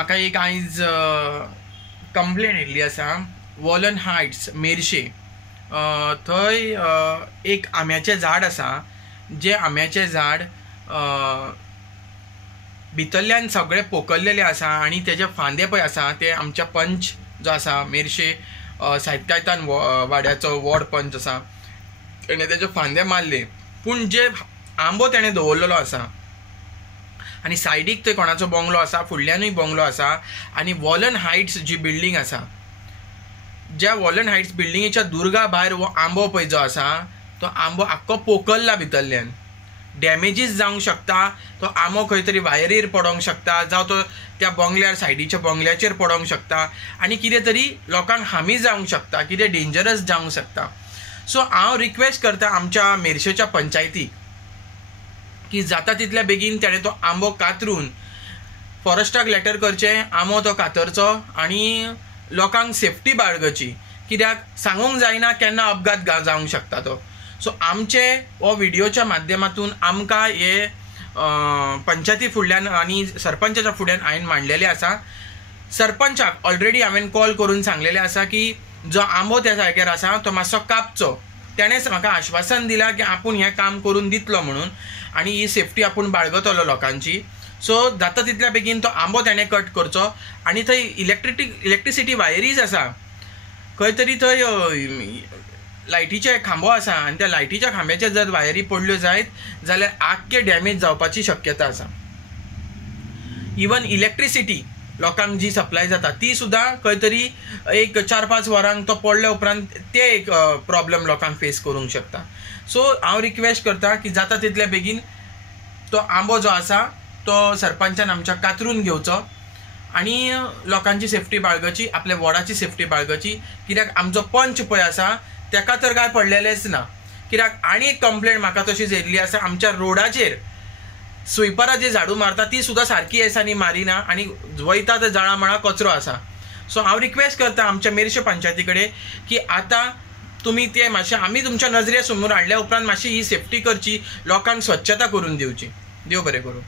म्हाका एक आयज कंप्लेन येयल्ली आसा वॉलन हायट्स मेर्शे. थंय एक आंब्याचें झाड आसा. जे आंब्याचें झाड भितरल्यान सगळे पोकल्लेले आसा आनी तेजे फांदे पळय आसा ते आमच्या पंच जो आसा मेर्शे साहित्यायतान वाड्याचो वॉर्ड पंच आसा तेणें तेजे फांदे मारले. पूण जे आंबो तेणें दवरलेलो आसा आनी सायडीक थंय कोणाचो बंगलो आसा, फुडल्यानूय बंगलो आसा आनी वॉलन हायट्स जी बिल्डींग आसा, ज्या वॉलन हायट्स बिल्डिंगेच्या दुर्गा भायर हो आंबो पळय जो आसा तो आंबो आख्खो पोकल्ला भितरल्यान. डॅमेजीस जावंक शकता, तो आंबो खंय तरी वायरीर पडोंक शकता, जावं तो त्या बंगल्यार सायडीच्या बंगल्याचेर पडोंक शकता आनी कितें तरी लोकांक हामी जावंक शकता, कितें डेंजरस जावंक शकता. सो हांव रिक्वेस्ट करता आमच्या मेर्शेच्या पंचायतीक की जाता तितल्या बेगीन तेणें तो आंबो कातरून फॉरेस्टाक लेटर करचें, आंबो तो कातरचो आनी लोकांक सेफ्टी बाळगची. कित्याक सांगूंक जायना केन्ना अपघात जावंक शकता तो. सो आमचे हो व्हिडिओच्या माध्यमातून आमकां हे पंचायती फुडल्यान आनी सरपंचाच्या फुड्यान हांवें मांडलेले आसा. सरपंचाक ऑलरेडी हांवें कॉल करून सांगलेलें आसा की जो आंबो त्या जाग्यार आसा तो मातसो कापचो. तेणेंच म्हाका आश्वासन दिलां की आपूण हें काम करून दितलो म्हणून आनी ही सेफ्टी आपूण बाळगतलो लोकांची. सो जाता तितल्या बेगीन तो आंबो तेणें कट करचो आनी थंय इलेक्ट्रिसिटी वायरीज आसा, खंय तरी थंय लायटीचे खांबो आसा आनी त्या लायटीच्या खांब्याचेर जर वायरी पडल्यो जायत जाल्यार आख्खे डॅमेज जावपाची शक्यता आसा. इवन इलेक्ट्रिसिटी लोकांक जी सप्लाय जाता ती सुद्दां खंय तरी एक 4-5 वरांक तो पडल्या उपरांत ते एक प्रॉब्लेम लोकांक फेस करूंक शकता. सो हांव रिक्वेस्ट करता की जाता तितल्या बेगीन तो आंबो जो आसा तो सरपंचान आमच्या कातरून घेवचो आनी लोकांची सेफ्टी बाळगची, आपल्या वॉर्डाची सेफ्टी बाळगची. कित्याक आमचो पंच पळय आसा तेका तर काय पडलेलेच ना. कित्याक आनी एक कंप्लेंट म्हाका तशीच येयल्ली आसा, आमच्या रोडाचेर स्विपरां जी झाडू मारता ती सुद्दां सारकी दिसांनी मारिना आनी वयता ते जळामळा कचरो आसा. सो हांव रिक्वेस्ट करता आमच्या मेर्शे पंचायती कडेन की आतां तुमी ते मातशें आमी तुमच्या नजरे समोर हाडल्या उपरांत मातशी ही सेफ्टी करची, लोकांक स्वच्छता करून दिवची. देव बरें करूं.